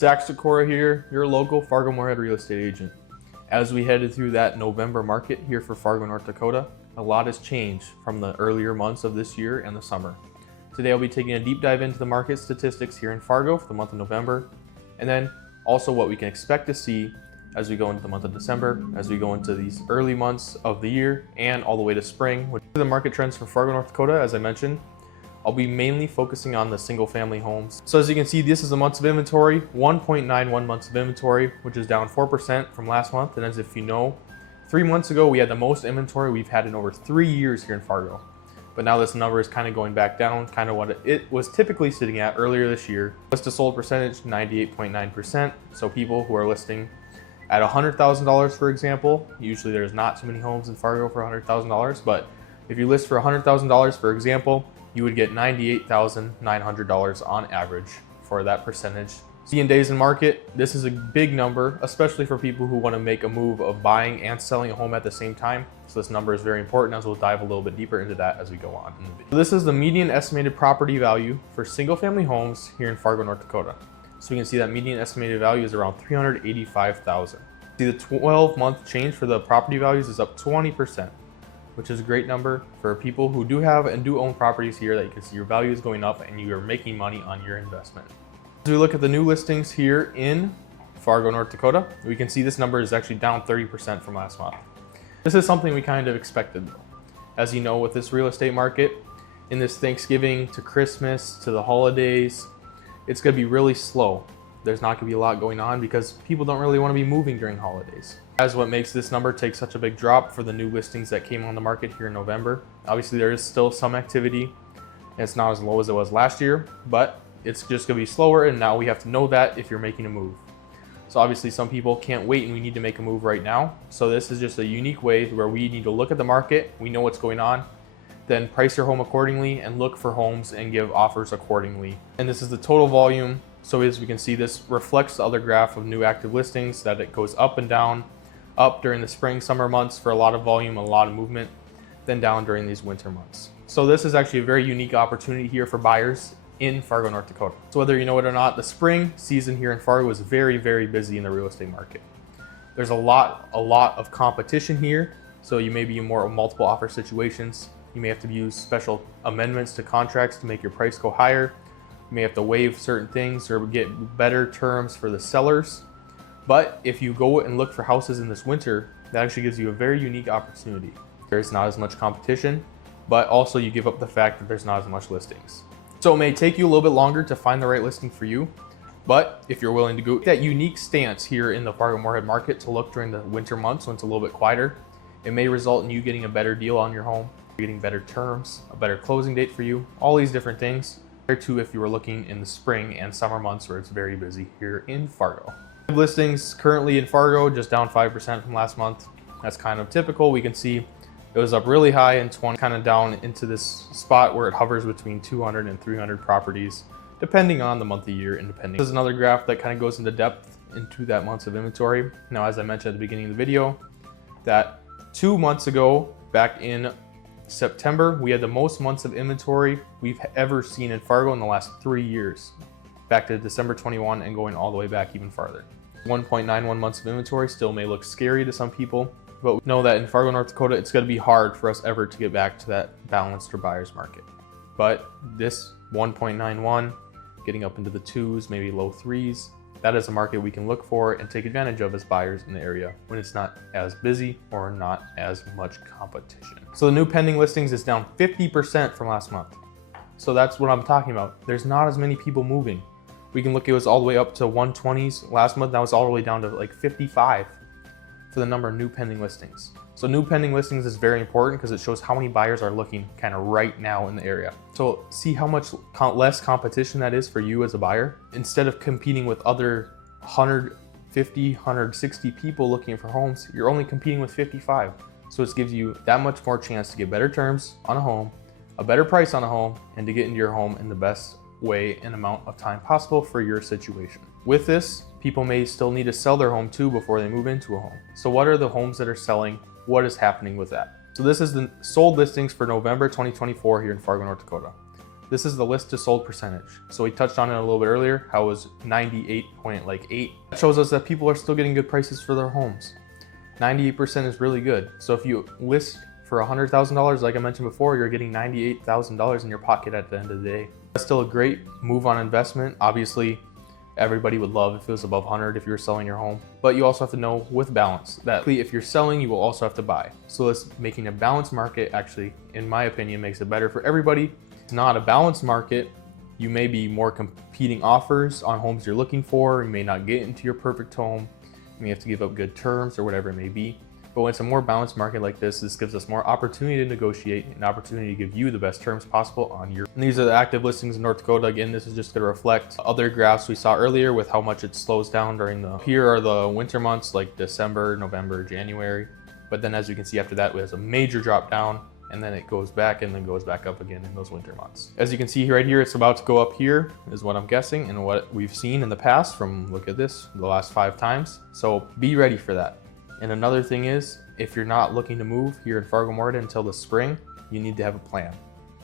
Zach Sykora here, your local Fargo-Moorhead Real Estate Agent. As we headed through that November market here for Fargo, North Dakota, a lot has changed from the earlier months of this year and the summer. Today I'll be taking a deep dive into the market statistics here in Fargo for the month of November, and then also what we can expect to see as we go into the month of December, as we go into these early months of the year, and all the way to spring. With the market trends for Fargo, North Dakota, as I mentioned, I'll be mainly focusing on the single family homes. So as you can see, this is the months of inventory, 1.91 months of inventory, which is down 4% from last month. And as if you know, 3 months ago, we had the most inventory we've had in over 3 years here in Fargo. But now this number is kind of going back down, kind of what it was typically sitting at earlier this year. List to sold percentage, 98.9%. So people who are listing at $100,000, for example, usually there's not too many homes in Fargo for $100,000, but if you list for $100,000, for example, you would get $98,900 on average for that percentage. In days in market, this is a big number, especially for people who want to make a move of buying and selling a home at the same time. So this number is very important, as we'll dive a little bit deeper into that as we go on in the video. So this is the median estimated property value for single family homes here in Fargo, North Dakota. So you can see that median estimated value is around $385,000. See, the 12-month change for the property values is up 20%. Which is a great number for people who do have and do own properties here, that you can see your value is going up and you are making money on your investment. As we look at the new listings here in Fargo, North Dakota, we can see this number is actually down 30% from last month. This is something we kind of expected though. As you know, with this real estate market, in this Thanksgiving to Christmas to the holidays, it's going to be really slow. There's not going to be a lot going on because people don't really want to be moving during holidays. That's what makes this number take such a big drop for the new listings that came on the market here in November. Obviously, there is still some activity. It's not as low as it was last year, but it's just going to be slower, and now we have to know that if you're making a move. So obviously, some people can't wait and we need to make a move right now. So this is just a unique way where we need to look at the market, we know what's going on, then price your home accordingly and look for homes and give offers accordingly. And this is the total volume. So as we can see, this reflects the other graph of new active listings, that it goes up and down. Up during the spring, summer months for a lot of volume, a lot of movement, then down during these winter months. So this is actually a very unique opportunity here for buyers in Fargo, North Dakota. So whether you know it or not, the spring season here in Fargo is very, very busy in the real estate market. There's a lot of competition here. So you may be in more multiple offer situations. You may have to use special amendments to contracts to make your price go higher. You may have to waive certain things or get better terms for the sellers. But if you go and look for houses in this winter, that actually gives you a very unique opportunity. There's not as much competition, but also you give up the fact that there's not as much listings. So it may take you a little bit longer to find the right listing for you, but if you're willing to go that unique stance here in the Fargo-Moorhead market to look during the winter months when it's a little bit quieter, it may result in you getting a better deal on your home, getting better terms, a better closing date for you, all these different things. Compared to if you were looking in the spring and summer months where it's very busy here in Fargo. Listings currently in Fargo just down 5% from last month. That's kind of typical. We can see it was up really high in 20, kind of down into this spot where it hovers between 200 and 300 properties, depending on the month of year and depending. This is another graph that kind of goes into depth into that months of inventory. Now, as I mentioned at the beginning of the video, that 2 months ago, back in September, we had the most months of inventory we've ever seen in Fargo in the last 3 years, back to December 21 and going all the way back even farther. 1.91 months of inventory still may look scary to some people, but we know that in Fargo, North Dakota, it's going to be hard for us ever to get back to that balanced or buyer's market. But this 1.91, getting up into the 2s, maybe low 3s, that is a market we can look for and take advantage of as buyers in the area when it's not as busy or not as much competition. So the new pending listings is down 50% from last month. So that's what I'm talking about. There's not as many people moving. We can look, it was all the way up to 120s last month. Now it's all the way down to like 55 for the number of new pending listings. So new pending listings is very important because it shows how many buyers are looking kind of right now in the area. So see how much less competition that is for you as a buyer. Instead of competing with other 150, 160 people looking for homes, you're only competing with 55. So it gives you that much more chance to get better terms on a home, a better price on a home, and to get into your home in the best way and amount of time possible for your situation. With this, people may still need to sell their home too before they move into a home. So what are the homes that are selling? What is happening with that? So this is the sold listings for November 2024 here in Fargo, North Dakota. This is the list to sold percentage. So we touched on it a little bit earlier, how it was 98.8. That shows us that people are still getting good prices for their homes. 98% is really good. So if you list for $100,000, like I mentioned before, you're getting $98,000 in your pocket at the end of the day. That's still a great move on investment. Obviously, everybody would love if it was above 100 if you were selling your home, but you also have to know with balance that if you're selling, you will also have to buy. So this making a balanced market actually, in my opinion, makes it better for everybody. It's not a balanced market. You may be more competing offers on homes you're looking for. You may not get into your perfect home. You may have to give up good terms or whatever it may be. But when it's a more balanced market like this gives us more opportunity to negotiate, an opportunity to give you the best terms possible on your. And these are the active listings in North Dakota. Again, this is just going to reflect other graphs we saw earlier with how much it slows down during here are the winter months like December, November, January. But then as you can see after that, there's a major drop down, and then it goes back and then goes back up again in those winter months. As you can see right here, it's about to go up here is what I'm guessing and what we've seen in the past from, look at this, the last 5 times. So be ready for that. And another thing is, if you're not looking to move here in Fargo-Moorhead until the spring, you need to have a plan.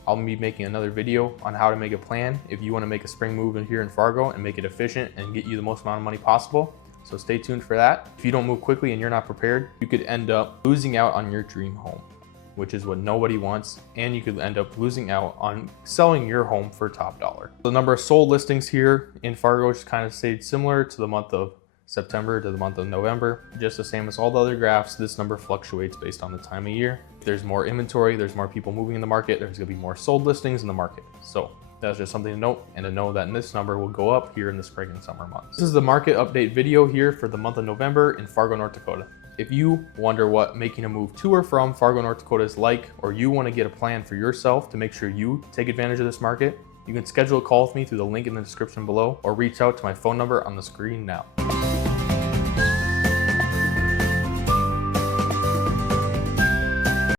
I'll be making another video on how to make a plan if you want to make a spring move in here in Fargo and make it efficient and get you the most amount of money possible. So stay tuned for that. If you don't move quickly and you're not prepared, you could end up losing out on your dream home, which is what nobody wants, and you could end up losing out on selling your home for top dollar. The number of sold listings here in Fargo just kind of stayed similar to the month of September to the month of November. Just the same as all the other graphs, this number fluctuates based on the time of year. If there's more inventory, there's more people moving in the market, there's gonna be more sold listings in the market. So that's just something to note, and to know that this number will go up here in the spring and summer months. This is the market update video here for the month of November in Fargo, North Dakota. If you wonder what making a move to or from Fargo, North Dakota is like, or you want to get a plan for yourself to make sure you take advantage of this market, you can schedule a call with me through the link in the description below or reach out to my phone number on the screen now.